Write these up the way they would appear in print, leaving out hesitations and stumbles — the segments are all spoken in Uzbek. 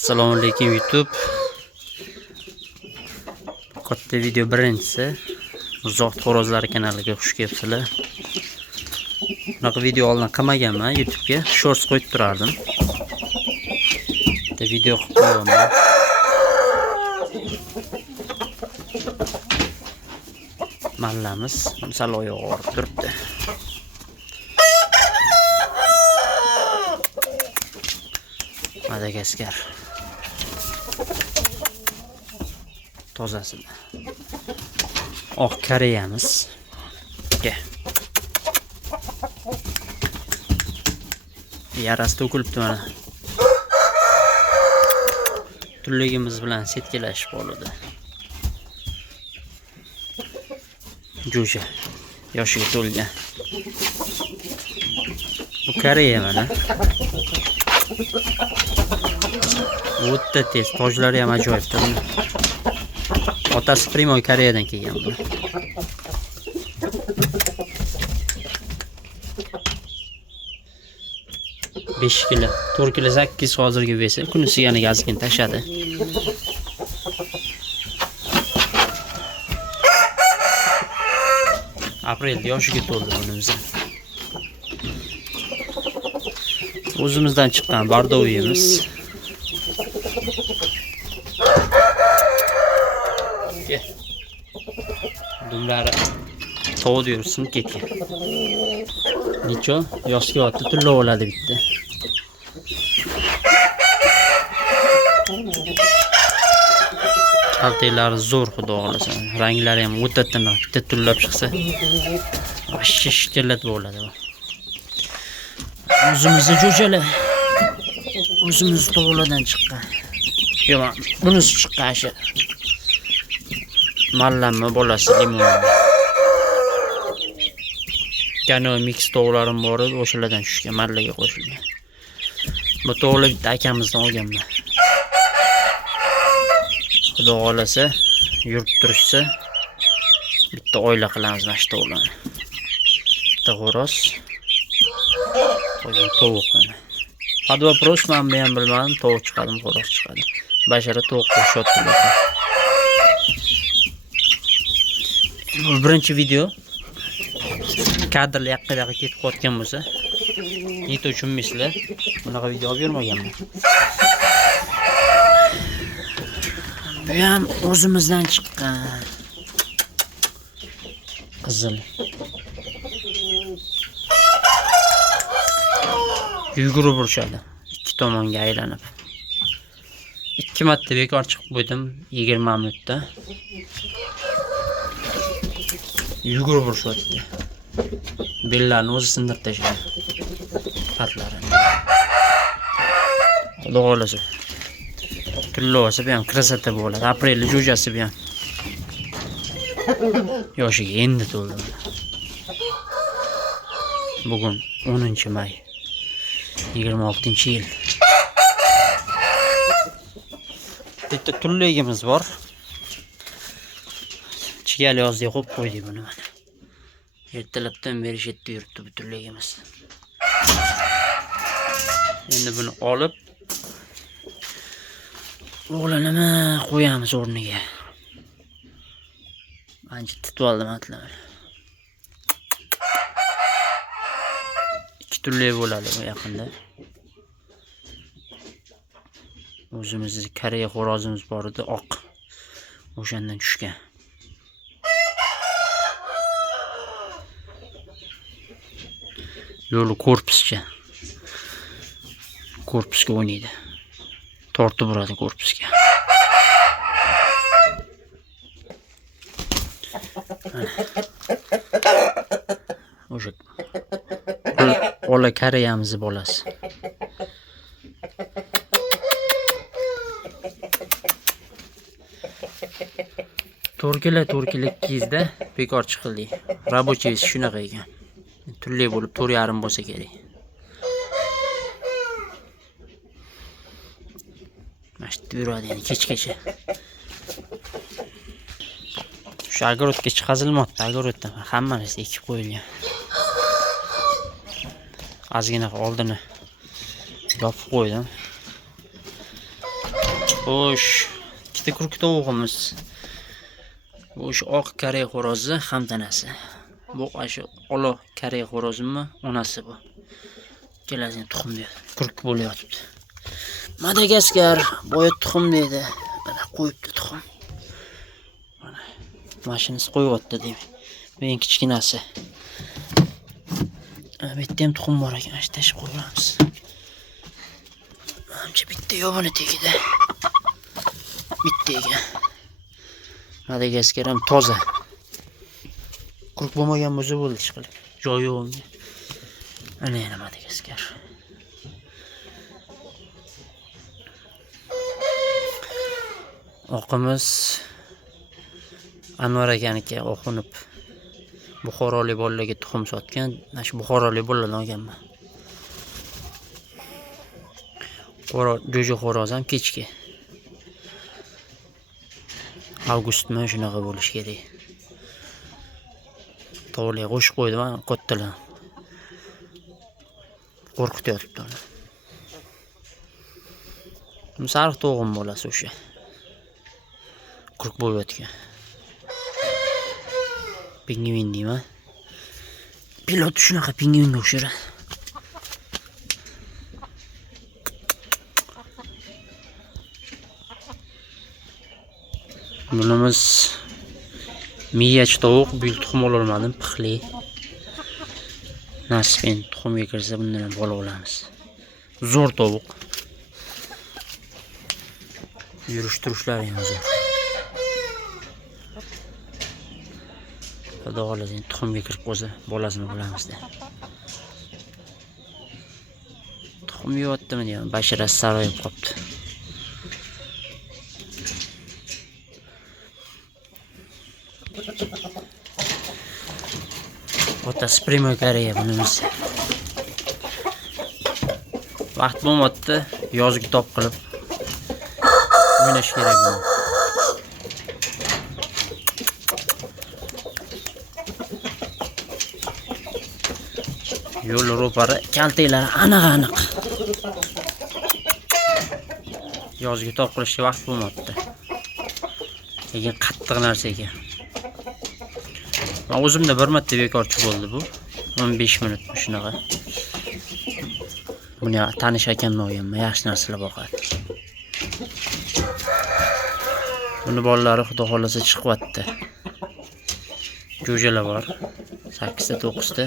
Assalomu alaykum YouTube. Katta video birinchisi Uzoq xo'rozlar kanaliga xush kelibsizlar. Bunaqa video oldin qilmaganman, YouTube ga shorts qo'yib turardim. Bitta video qilib qo'yaman. Mallamiz sal oyog'i og'rib turibdi. Madagaskar. Tozasida. Oq Koreyamiz. Yarasi to'kilibdi mana. Turligimiz bilan setkalashib qoldi. Jo'ja yoshiga to'lgan. Bu Koreya mana. O'ta tez, tojlari ham ajoyibdir. Otasi Primoy Koreyadan kelgan bu. Besh kilo, 4 kilo 8 hozirgi vesi, kunisiga yana gazkin tashadi. Aprelda yoshiga to'ldi bunimiz. O'zimizdan chiqqan bardoviyimiz. Dumlari to'g'ri yursin ketgan. Necha yoshga otib turli oladi bitta. Qaltilari zo'r, xudo xolasa. Ranglari ham o'ta tiniq, bitta turlab chiqsa, shishkelat bo'ladi bu. O'zimizning jo'jalar. O'zimiz to'g'ladan chiqqan. Yo'q, bunisi chiqqan shu. Mallamni bolasi limon. Gano mix to'g'larim bor edi, o'shalardan tushgan, mallaga qo'shilgan. Bu to'g'la bitta akamizdan olganman. Xudo xolasa, yurib turishsa, bitta oila qilamiz mana shu to'g'larni. Bitta xo'roz, qo'ygan tovuq mana. Hadva prosh men ham bilmadim, tovuq chiqadi, xo'roz chiqadi. Bashara tovuq qo'shyapti. Bu birinchi video. Kadrlar yoqqa-yoqqa ketib qotgan bo'lsa, net tushunmaysizlar. Bunaqa video olib yurmaganman. Bu ham o'zimizdan chiqqan. Qizil. Yugurib urishadi. Ikki tomonga aylanib. 2 marta bekor chiqib qo'ydim 20 minutda. Yugurib urishyapti. Bellarni o'zi sindirib tashladi. Patlarini. Xudo xolasa. Turlosa ham krasota bo'ladi. Aprelda jo'jasi ham. Yoshiga endi to'ldi. Bugun 10-may 26-yil. Bitta turligimiz bor. Chigal yozda qo'yib qo'ydik buni mana. Ertalabdan beri jetda yuribdi bu turligimiz. Endi buni olib o'g'lanima qo'yamiz o'rniga. Ancha tutib oldim atlar. 2 turli bo'ladi bu yaqinda. O'zimizning Koreya xo'rozimiz bor edi, oq. O'shandan tushgan. Yo'li korpuscha. Korpusga o'ynaydi. Tortib uradi korpusga. O'sha ola Koreyamiz bolasi. To'rkila kizda bekor chiqildi. Rabochiy shunaqa ekan. Turli bo'lib 4,5 bo'lsa kerak. Mashta yuradi endi kechgacha. Shu agorodga chiqazilmoqda, agoroddan hamma narsa ekib qo'yilgan. Ozgina oldini yopib qo'ydim. Xo'sh, ikkita kurk tovuqimiz. Bu oq Koreya xo'rozi ham tanasi. Bu shu olo Koreya xo'rozimi, onasi bu. Kelasining tuxum kurk bo'layotibdi. Madagaskar boya tuxum deydi. Mana qo'yibdi tuxum. Mana mashinasi qo'yibdi deymi. Bu eng kichkinasi. Bu yerda ham tuxum bor ekan, shu tashib qo'yamiz. Ancha bitta yobini tegida. Bitta ekan. Madagaskar ham toza. Kurk bo'lmagan bo'lsa bo'ldi chiqilib. Joyi yo'q. Ana yana Madagaskar. Oqimiz Anvar akaniki o'qinib Buxorolik bolalarga tuxum sotgan. Mana shu Buxorolik bolalardan olganman. Jo'ja xo'roz ham kechki. Avgustmi shunaqa bo'lish kerak. Tovliga qo'shib qo'ydim, qo'ttilar. Qo'rqityapti uni. Sariq to'g'im bolasi o'sha. Kurk bo'layotgan. Pingvin deyman. Pilot shunaqa pingvinga o'xshaydi. Bunimiz miyach tovuq, bu yil tuxum ololmadim, pixli. Nasib endi tuxumga kirsa bundan ham bola olamiz. Zo'r tovuq. Yurish-turishlari ham zo'r. Xudo xohlasa tuxumga kirib qolsa, bolasini olamizda. Tuxum yeyaptimi deyman, basharasi sarg'ayib qolibdi. Otasi Primo Koreya bunimiz. Vaqt bo'lmadi, yozgi top qilib o'ynash kerak buni. Yo'l ro'para kaltaklari aniq-aniq. Yozgi top qilishga vaqt bo'lmadi. Lekin qattiq narsa ekan. Men o'zimda bir marta bekorchi bo'ldi bu. 15 minut shunaqa. Buni tanish akamdan olganman, yaxshi narsalar boqadi. Buni bolalari xudo xolasa chiqyapti. Jo'jalar bor. 8 ta 9 ta.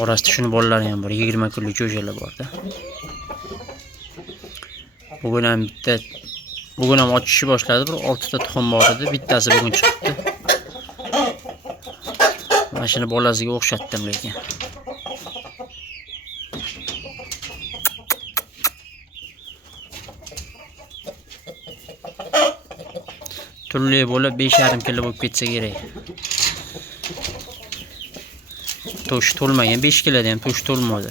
Orasida shuni bolalari ham bor. 20 kunlik jo'jalar bor-da. Bugun ham ochishni boshladi. Bir 6 ta tuxum bor edi. Bittasi bugun chiqdi. Mashina bolasiga o'xshatdim lekin. Turli bo'lib 5,5 kilo bo'lib ketsa kerak. To'sh to'lmagan, 5 kiloda ham to'sh to'lmadi.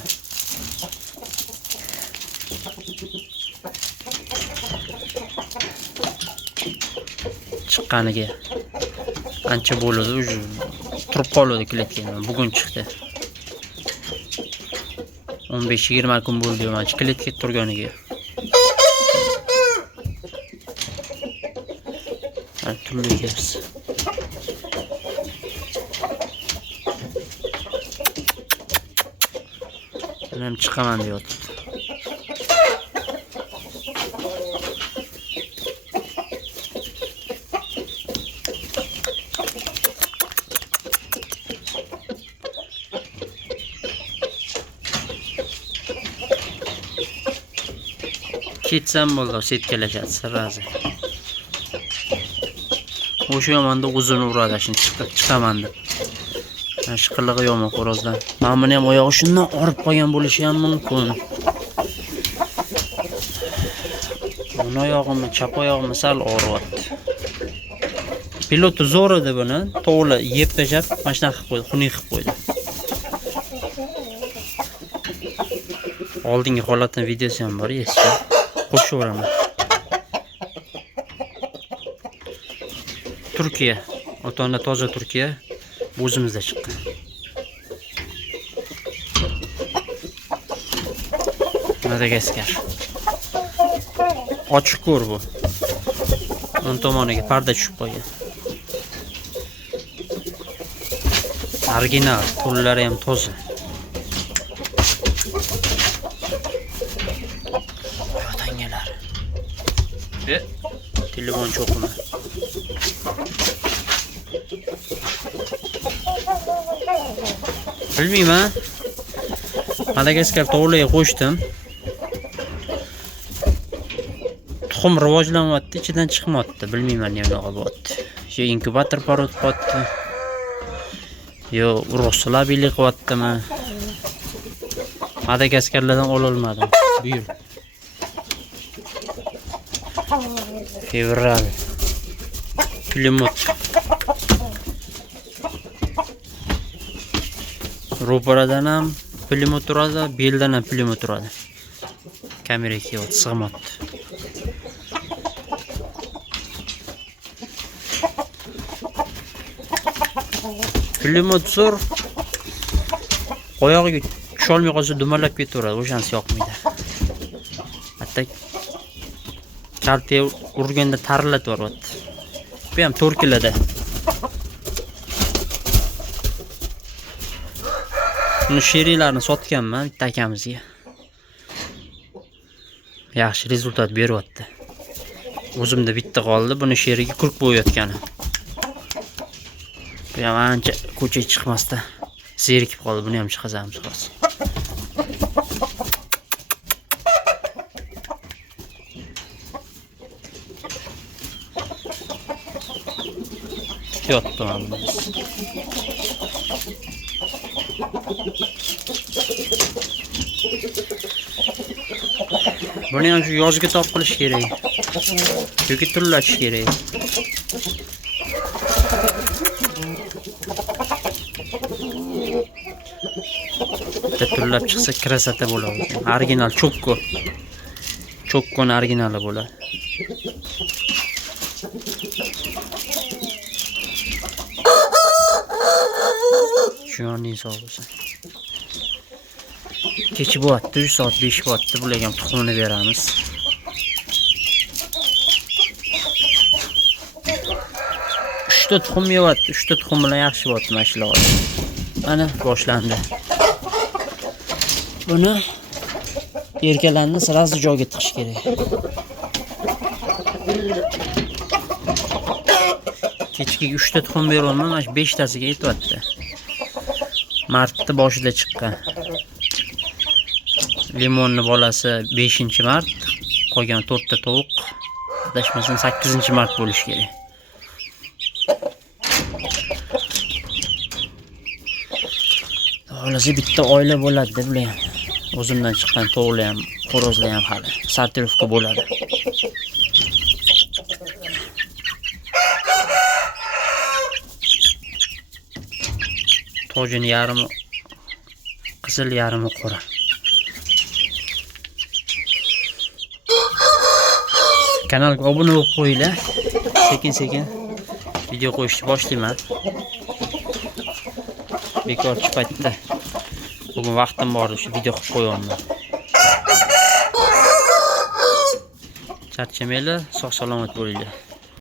Chiqqaniga ancha bo'ladi, turib qoldi kletkadan. Bugun chiqdi. 15-20 kun bo'ldi mana kletka turganiga. Turli gers. Men chiqaman deyapti. Ketsam bo'ldi, setkalashadi sirrazi. O'sha yomonda uzun uradi, shuni chiqaman deb. Shiqillig'i yomon xo'rozdan. Men buni ham oyog'i shundan orib qolgan bo'lishi ham mumkin. Buni oyog'imni, chap oyog'imni sal og'riyapti. Piloti zo'r edi buni, to'g'ri yeb tashlab, mana shunaqa qilib qo'ydi, xunuk qilib qo'ydi. Oldingi holatdan videosi ham bor, eski. Qo'shaveraman. Turkiya, ota-ona toza Turkiya, o'zimizda chiqqan. Madagaskar. ochiq ko'r bu. O'ng tomoniga parda tushib qo'ygan. Original, qo'llari ham toza. Tangalar. Telefon cho'qimi. Bilmayman. Madagaskar to'g'riga qo'shdim. Tuxum rivojlanyapti, ichidan chiqmayapti. Bilmayman nimaga bo'lyapti. Shu inkubator parod bo'lyapti. Yo, urug'silabilik qilyaptimi? Madagaskarlardan ololmadim. Buyur. Fevral. Plymouth. Ro'paradan ham Plymouth turadi, beldan ham Plymouth turadi. Kameraga kelyapti, sig'mayapti. Plymouth sur oyog'iga tusholmay qolsa dumalab ketaveradi, o'shanisi yoqmaydi. Hatto kaltiga urganda tarilatib yuryapti. Bu ham 4 kiloda. Buni sherilarni sotganman bitta akamizga. Yaxshi rezultat beryapti. O'zimda bitta qoldi, buni sheriga kurk bo'yayotgani. Bu ham ancha ko'chaga chiqmasda zerikib qoldi, buni ham chiqazamiz hozir. Yotdi mana. Buni ham shu yozga top qilish kerak. Yoki turlatish kerak. Turlab chiqsa krasota bo'ladi. Original chokko. Chokkoni originali bo'ladi. Joning sog' bo'lsin. Kechi bo'yapti, 3 soat 5 bo'yapti. Bularga ham tuxumini beramiz. Uchta tuxum yeyapti. 3 ta tuxum bilan yaxshi bo'yapti mashlar. Mana boshlandi. Buni erkalarni sirasi joyga tiqish kerak. Kechki 3 ta tuxum beraman, mana 5 tasiga yetyapti. Martda boshida chiqqan. Limonni bolasi 5-mart, qolgan 4 ta tovuq, adashmasam 8-mart bo'lishi kerak. Xolasi bitta oila bo'ladi deb bular ham. O'zimdan chiqqan tovuqlar ham, xo'rozlar ham hali sortirovka bo'ladi. Tojini yarimi qizil, yarimi qora. Kanalga obuna bo'lib qo'yinglar. Sekin-sekin video qo'yishni boshlayman. Bekorchi paytda bugun vaqtim bor, shu video qilib qo'yaman. Charchamanglar, sog' salomat bo'linglar.